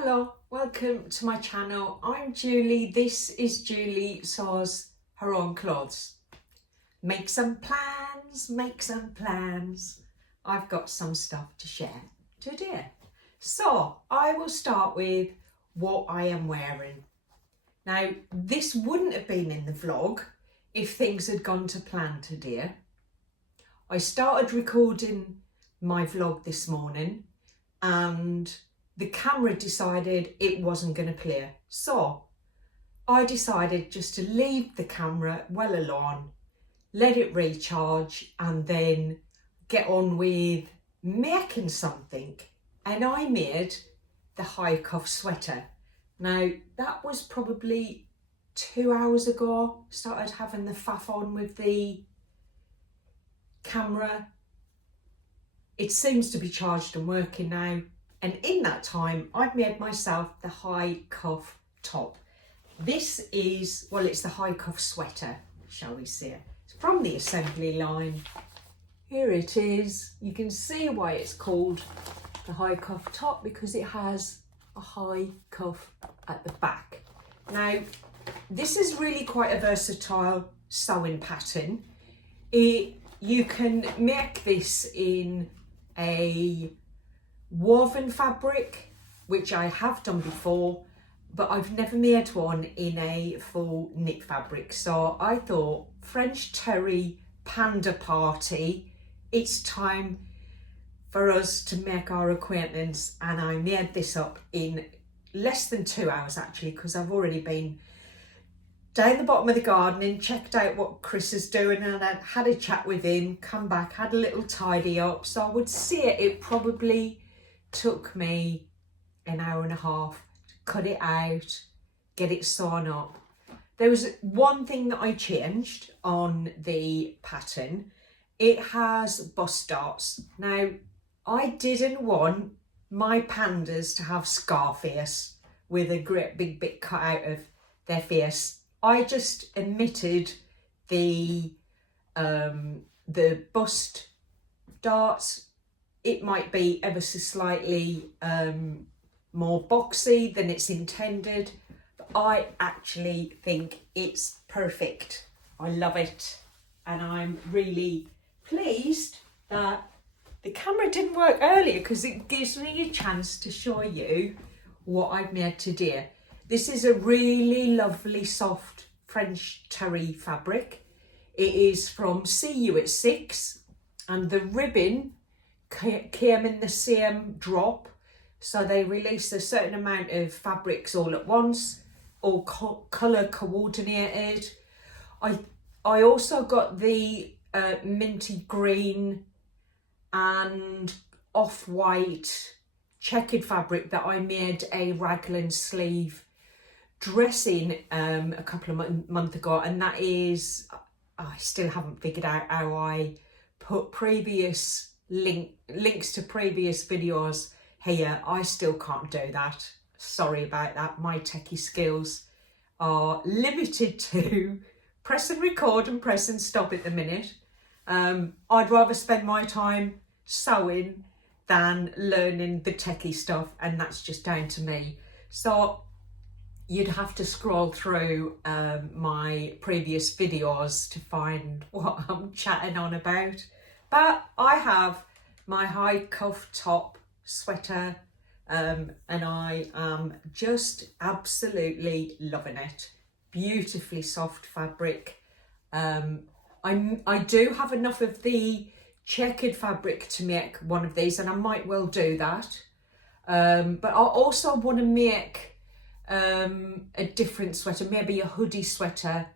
Hello, welcome to my channel. I'm Julie. This is Julie Saws Her Own Clothes. Make some plans, make some plans. I've got some stuff to share today. So I will start with what I am wearing. Now, this wouldn't have been in the vlog if things had gone to plan today. I started recording my vlog this morning and the camera decided it wasn't going to play. So I decided just to leave the camera well alone, let it recharge and then get on with making something. And I made the high cuff sweater. Now that was probably 2 hours ago. Started having the faff on with the camera. It seems to be charged and working now. And in that time, I've made myself the high cuff top. This is, well, it's the high cuff sweater, shall we say. It's from the assembly line. Here it is. You can see why it's called the high cuff top, because it has a high cuff at the back. Now, this is really quite a versatile sewing pattern. You can make this in a woven fabric, which I have done before, but I've never made one in a full knit fabric. So I thought, French terry panda party, it's time for us to make our acquaintance. And I made this up in less than 2 hours actually, because I've already been down the bottom of the garden and checked out what Chris is doing, and I had a chat with him, come back, had a little tidy up. So I would say it probably took me an hour and a half to cut it out, get it sewn up. There was one thing that I changed on the pattern. It has bust darts. Now, I didn't want my pandas to have scar face with a great big bit cut out of their face. I just omitted the bust darts. It might be ever so slightly more boxy than it's intended, but I actually think it's perfect. I love it, and I'm really pleased that the camera didn't work earlier, because it gives me a chance to show you what I've made today. This is a really lovely soft French terry fabric. It is from CU at 6, and the ribbon came in the same drop, so they released a certain amount of fabrics all at once, all colour coordinated. I also got the minty green and off-white checkered fabric that I made a raglan sleeve dress in a couple of months ago, and that is, I still haven't figured out how I put previous links to previous videos here. I still can't do that. Sorry about that. My techie skills are limited to press and record and press and stop at the minute. I'd rather spend my time sewing than learning the techie stuff, and that's just down to me. So you'd have to scroll through my previous videos to find what I'm chatting on about. But I have my high cuff top sweater, and I am just absolutely loving it. Beautifully soft fabric. I do have enough of the checkered fabric to make one of these, and I might well do that. But I also want to make a different sweater, maybe a hoodie sweater.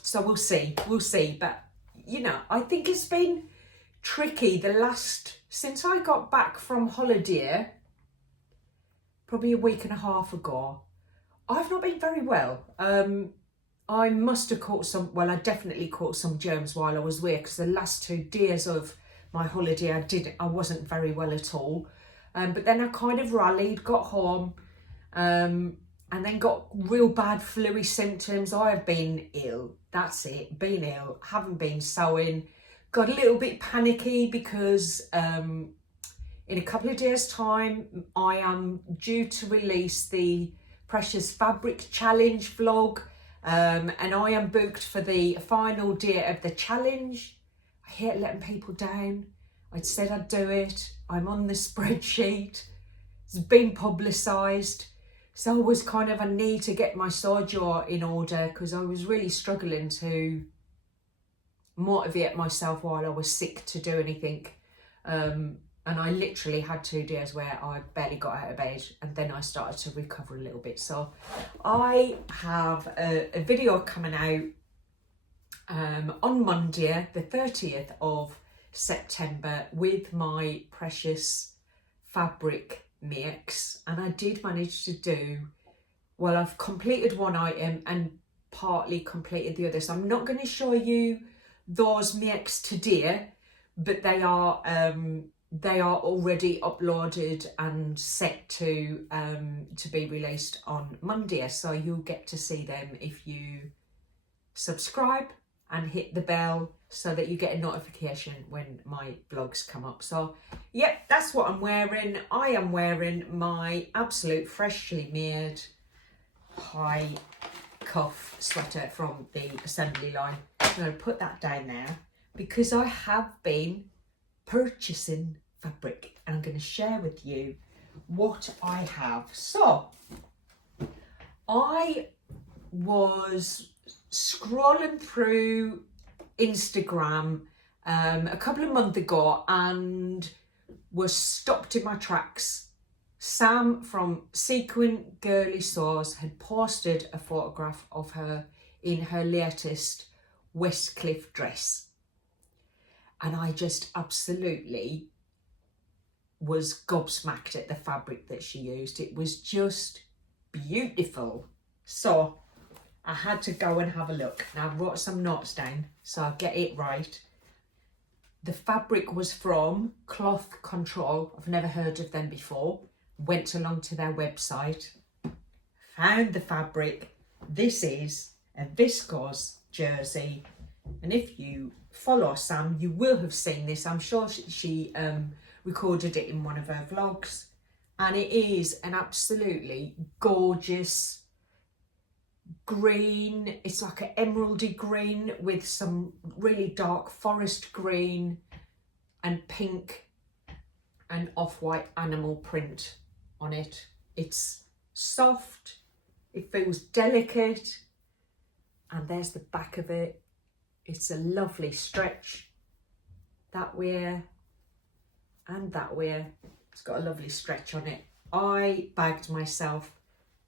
So we'll see. But you know, I think it's been tricky since I got back from holiday, probably a week and a half ago. I've not been very well. I must have caught I definitely caught some germs while I was away, because the last 2 days of my holiday I wasn't very well at all. But then I kind of rallied, got home, and then got real bad flu-y symptoms. I have been ill, that's it, been ill, haven't been sewing, got a little bit panicky because in a couple of days' time, I am due to release the Precious Fabric Challenge vlog, and I am booked for the final day of the challenge. I hate letting people down. I said I'd do it. I'm on the spreadsheet. It's been publicised. So I was kind of, I need to get my jaw in order because I was really struggling to motivate myself while I was sick to do anything. And I literally had 2 days where I barely got out of bed, and then I started to recover a little bit. So I have a video coming out on Monday, the 30th of September, with my Precious Fabric mix. And I did manage to do, well, I've completed one item and partly completed the other. So I'm not going to show you those mix today, but they are already uploaded and set to be released on Monday. So you'll get to see them if you subscribe and hit the bell so that you get a notification when my vlogs come up. So yep, that's what I'm wearing. I am wearing my absolute freshly made high cuff sweater from the assembly line. I'm going to put that down there because I have been purchasing fabric, and I'm going to share with you what I have. So I was scrolling through Instagram a couple of months ago and was stopped in my tracks. Sam from Sequin Girly Saws had posted a photograph of her in her latest Westcliff dress, and I just absolutely was gobsmacked at the fabric that she used. It was just beautiful. So I had to go and have a look. Now I wrote some notes down so I get it right. The fabric was from Cloth Control. I've never heard of them before. Went along to their website, found the fabric. This is a viscose jersey, and if you follow Sam, you will have seen this. I'm sure she recorded it in one of her vlogs, and it is an absolutely gorgeous green. It's like an emeraldy green with some really dark forest green and pink and off-white animal print on it. It's soft, it feels delicate, and there's the back of it. It's a lovely stretch that way and that way. It's got a lovely stretch on it. I bagged myself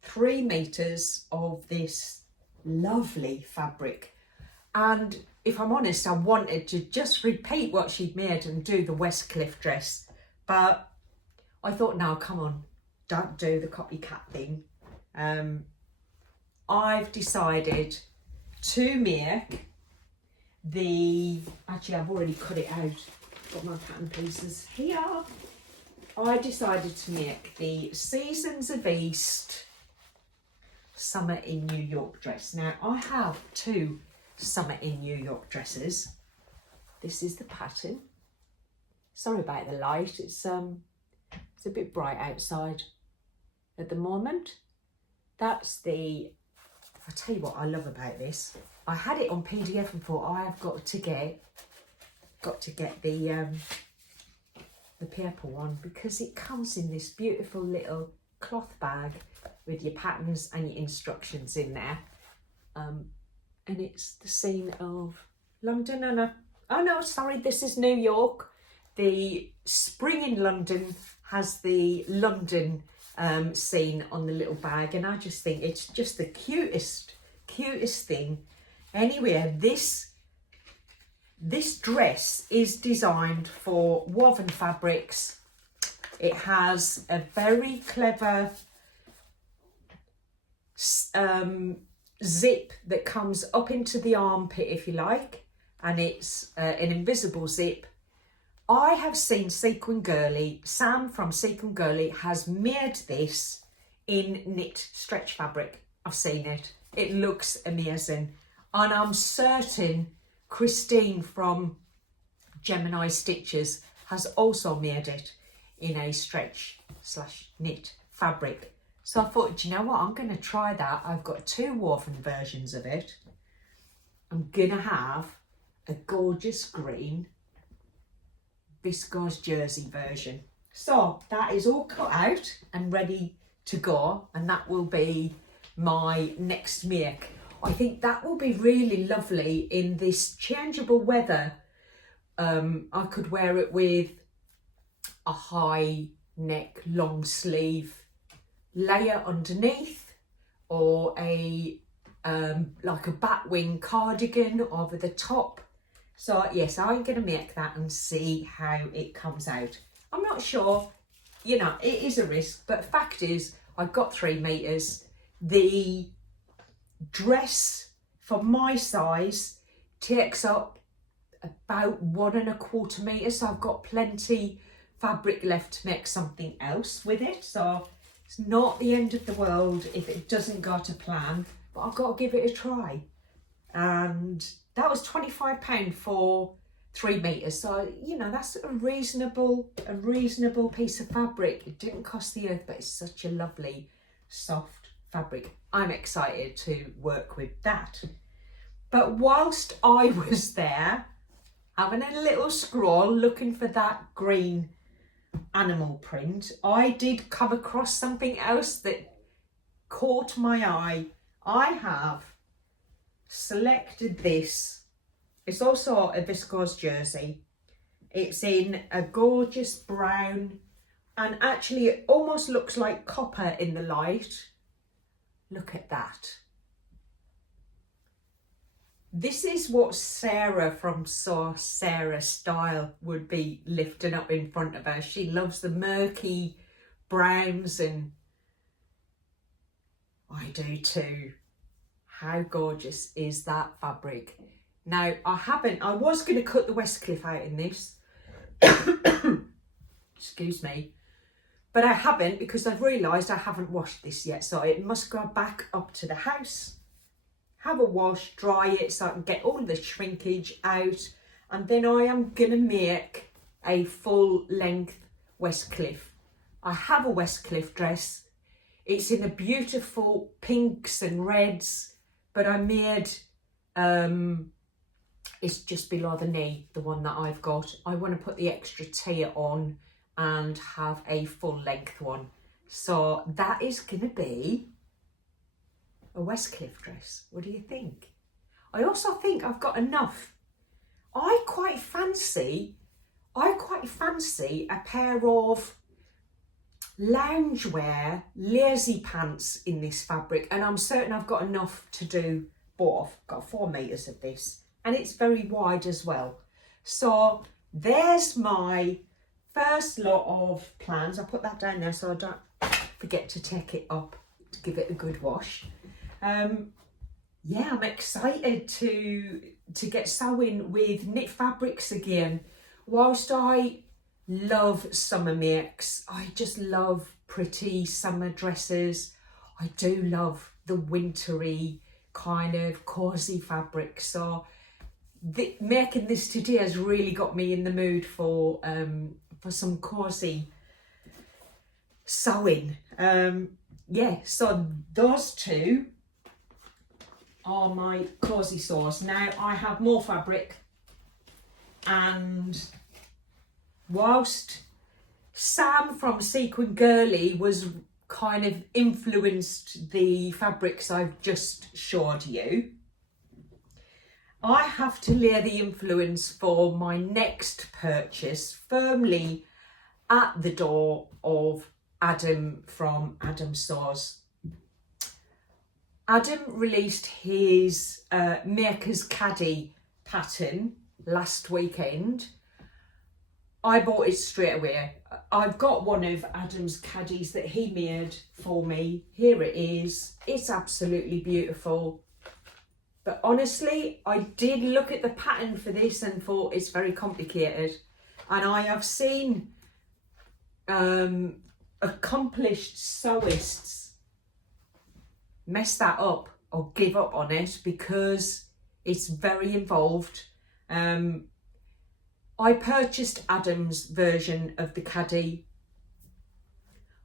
3 meters of this lovely fabric, and if I'm honest, I wanted to just repeat what she'd made and do the Westcliff dress, but I thought, no, come on, don't do the copycat thing. I've decided to make actually I've already cut it out, got my pattern pieces here. I decided to make the Seasons of East Summer in New York dress. Now I have 2 Summer in New York dresses. This is the pattern. Sorry about the light, it's a bit bright outside at the moment. That's the, I'll tell you what I love about this. I had it on PDF and thought, I have got to get the purple one, because it comes in this beautiful little cloth bag with your patterns and your instructions in there. And it's the scene of London, and oh no, sorry, this is New York. The Spring in London has the London scene on the little bag, and I just think it's just the cutest thing. Anyway, this dress is designed for woven fabrics. It has a very clever zip that comes up into the armpit, if you like, and it's an invisible zip. I have seen Sequin Girly. Sam from Sequin Girly has made this in knit stretch fabric. I've seen it. It looks amazing. And I'm certain Christine from Gemini Stitches has also made it in a stretch/knit fabric. So I thought, do you know what, I'm going to try that. I've got 2 woven versions of it. I'm going to have a gorgeous green viscose jersey version. So that is all cut out and ready to go, and that will be my next make. I think that will be really lovely in this changeable weather. I could wear it with a high neck long sleeve layer underneath, or a like a batwing cardigan over the top. So yes, I'm going to make that and see how it comes out. I'm not sure, you know, it is a risk, but fact is I've got 3 meters. The dress for my size takes up about 1¼ meters, so I've got plenty fabric left to make something else with it. So it's not the end of the world if it doesn't go to plan, but I've got to give it a try. And that was £25 for 3 meters, so you know, that's a reasonable piece of fabric. It didn't cost the earth, but it's such a lovely soft fabric. I'm excited to work with that. But whilst I was there having a little scroll looking for that green animal print, I did come across something else that caught my eye. I have selected this. It's also a viscose jersey. It's in a gorgeous brown, and actually it almost looks like copper in the light. Look at that. This is what Sarah from Sew Sarah Style would be lifting up in front of her. She loves the murky browns, and I do too. How gorgeous is that fabric? Now, I was going to cut the Westcliff out in this. Excuse me. But I haven't, because I've realised I haven't washed this yet. So it must go back up to the house, have a wash, dry it so I can get all the shrinkage out. And then I am going to make a full length Westcliff. I have a Westcliff dress. It's in a beautiful pinks and reds, but I made, it's just below the knee, the one that I've got. I want to put the extra tier on and have a full length one. So that is going to be a Westcliff dress. What do you think? I also think I've got enough. I quite fancy a pair of loungewear lazy pants in this fabric, and I'm certain I've got enough to do both. I've got 4 meters of this, and it's very wide as well. So there's my first lot of plans. I'll put that down there so I don't forget to take it up to give it a good wash. Yeah, I'm excited to get sewing with knit fabrics again. Whilst I love summer makes, I just love pretty summer dresses. I do love the wintry kind of cosy fabric. So making this today has really got me in the mood for some cosy sewing. Yeah, so those 2 are my cosy sews. Now I have more fabric, and whilst Sam from Sequin Girly was kind of influenced the fabrics I've just showed you, I have to lay the influence for my next purchase firmly at the door of Adam from Adam Sews. Adam released his Maker's Caddy pattern last weekend. I bought it straight away. I've got one of Adam's caddies that he made for me. Here it is. It's absolutely beautiful. But honestly, I did look at the pattern for this and thought it's very complicated. And I have seen accomplished sewists mess that up or give up on it because it's very involved. I purchased Adam's version of the caddy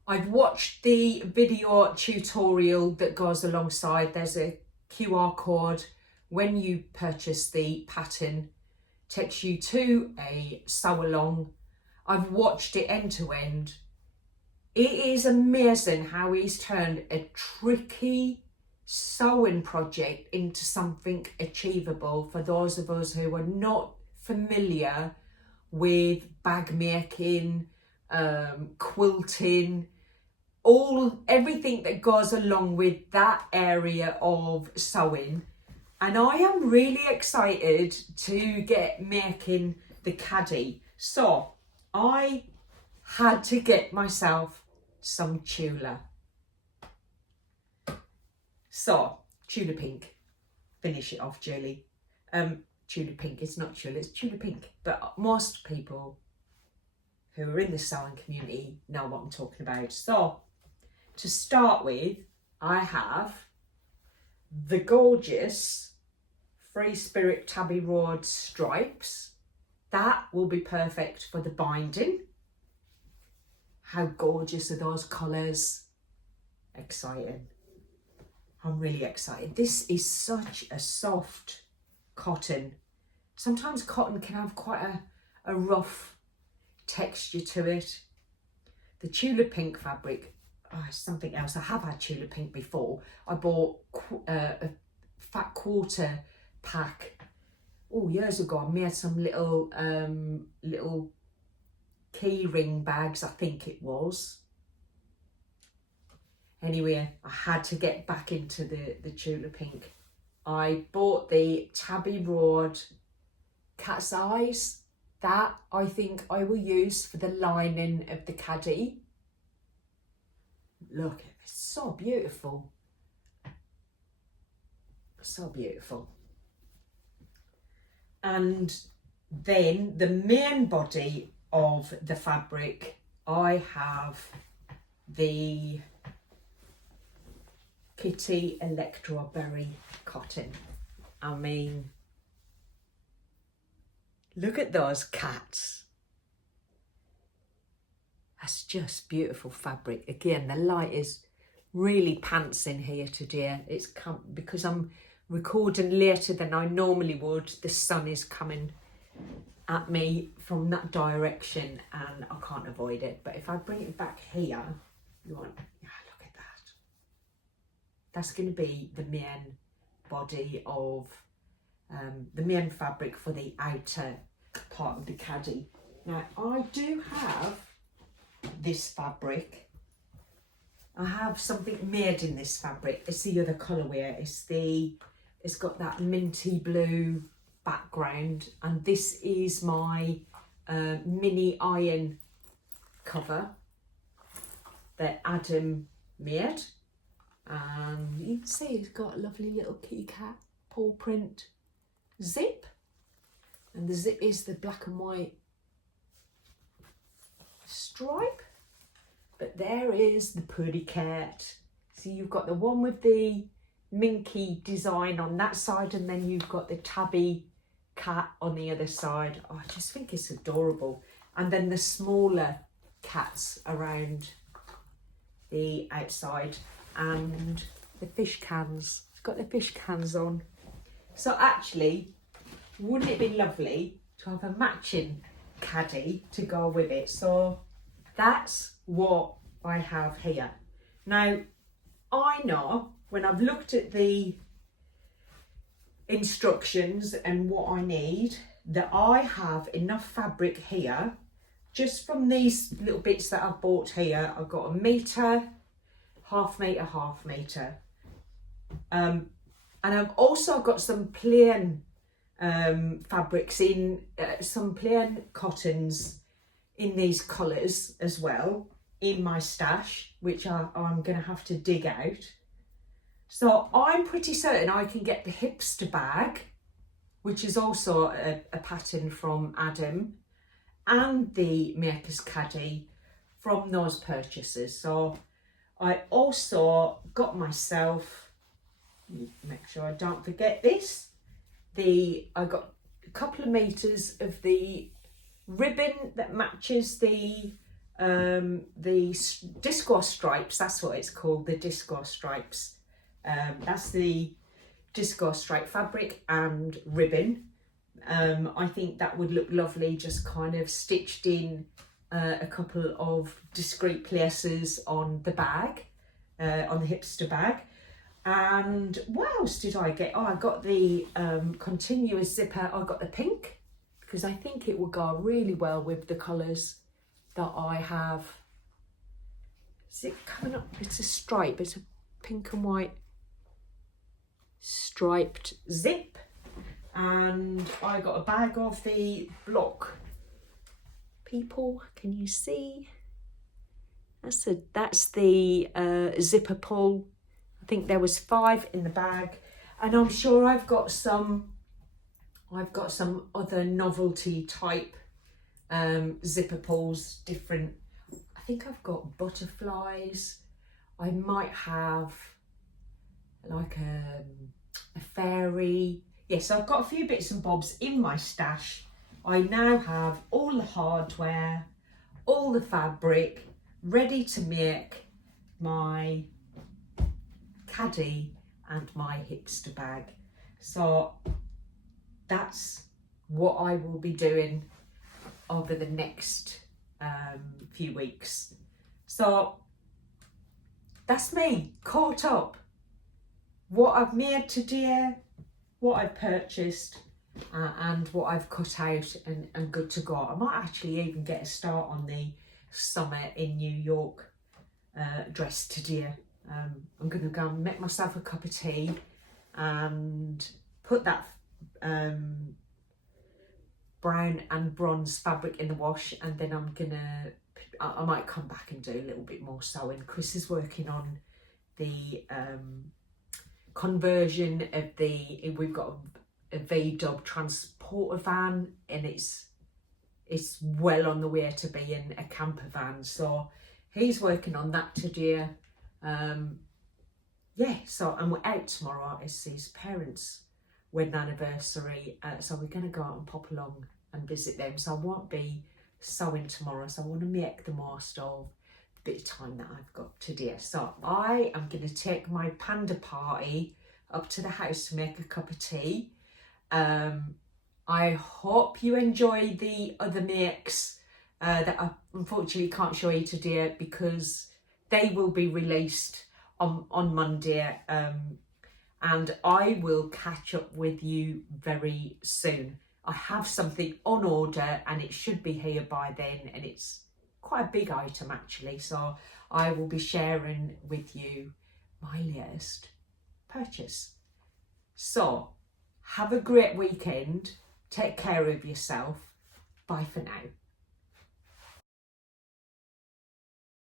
I've watched the video tutorial that goes alongside. There's a QR code when you purchase the pattern, takes you to a sew along. I've watched it end to end. It is amazing how he's turned a tricky sewing project into something achievable for those of us who are not familiar with bag making, quilting, everything that goes along with that area of sewing. And I am really excited to get making the caddy. So I had to get myself some Tula. So Tula pink, finish it off, Julie. Tula pink, it's not Tula, it's Tula pink. But most people who are in the sewing community know what I'm talking about. So to start with, I have the gorgeous Free Spirit Tabby Road stripes. That will be perfect for the binding. How gorgeous are those colours? Exciting. I'm really excited. This is such a soft cotton. Sometimes cotton can have quite a rough texture to it. The Tula pink fabric, something else. I have had Tula pink before. I bought a fat quarter pack years ago. I made some little key ring bags, I think it was. Anyway, I had to get back into the Tula pink. I bought the Tabby Road cat's eyes. That I think I will use for the lining of the caddy. Look, it's so beautiful. So beautiful. And then the main body of the fabric, I have the Kitty Electroburry cotton. I mean, look at those cats. That's just beautiful fabric. Again, the light is really pantsing here today. It's come because I'm recording later than I normally would. The sun is coming at me from that direction and I can't avoid it. But if I bring it back here, look at that. That's going to be the main body of the main fabric for the outer part of the caddy. Now I do have this fabric. I have something made in this fabric. It's the other colourway. It's got that minty blue background, and this is my mini iron cover that Adam made. And you can see it's got a lovely little kitty cat paw print zip, and the zip is the black and white stripe. But there is the purdy cat. So you've got the one with the minky design on that side, and then you've got the tabby cat on the other side. I just think it's adorable. And then the smaller cats around the outside, and the fish cans. It's got the fish cans on. So actually, wouldn't it be lovely to have a matching caddy to go with it? So that's what I have here. Now, I know when I've looked at the instructions and what I need, that I have enough fabric here, just from these little bits that I've bought here. I've got 1 metre, half metre, half metre. And I've also got some plain fabrics in, some plain cottons in these colours as well in my stash, which I'm going to have to dig out. So I'm pretty certain I can get the hipster bag, which is also a pattern from Adam, and the Maker's Caddy from those purchases. So I also got myself, make sure I don't forget this, I got a couple of meters of the ribbon that matches the the discourse stripes, that's what it's called, the discourse stripes. That's the discourse stripe fabric and ribbon. I think that would look lovely, just kind of stitched in a couple of discreet places on the bag, on the hipster bag. And what else did I get? Oh, I got the continuous zipper. I got the pink because I think it will go really well with the colours that I have. Is it coming up? It's a stripe. It's a pink and white striped zip. And I got a bag of the block people. Can you see? That's the zipper pull. I think there was 5 in the bag, and I'm sure I've got some other novelty type zipper pulls, different. I think I've got butterflies. I might have like a fairy. Yes, I've got a few bits and bobs in my stash. I now have all the hardware, all the fabric, ready to make my caddy and my hipster bag. So that's what I will be doing over the next few weeks. So that's me, caught up. What I've made today, what I've purchased, and what I've cut out and good to go. I might actually even get a start on the summer in New York dress today. I'm going to go and make myself a cup of tea and put that brown and bronze fabric in the wash, and then I might come back and do a little bit more sewing. Chris is working on the conversion of we've got a VW transporter van, and it's well on the way to being a camper van, so he's working on that today. Yeah, so, and we're out tomorrow. It's his parents' wedding anniversary, so we're going to go out and pop along and visit them. So I won't be sewing tomorrow, so I want to make the most of the bit of time that I've got today. So I am going to take my panda party up to the house to make a cup of tea. I hope you enjoy the other makes that I unfortunately can't show you today, because they will be released on Monday, and I will catch up with you very soon. I have something on order and it should be here by then, and it's quite a big item actually, so I will be sharing with you my latest purchase. So have a great weekend, take care of yourself, bye for now.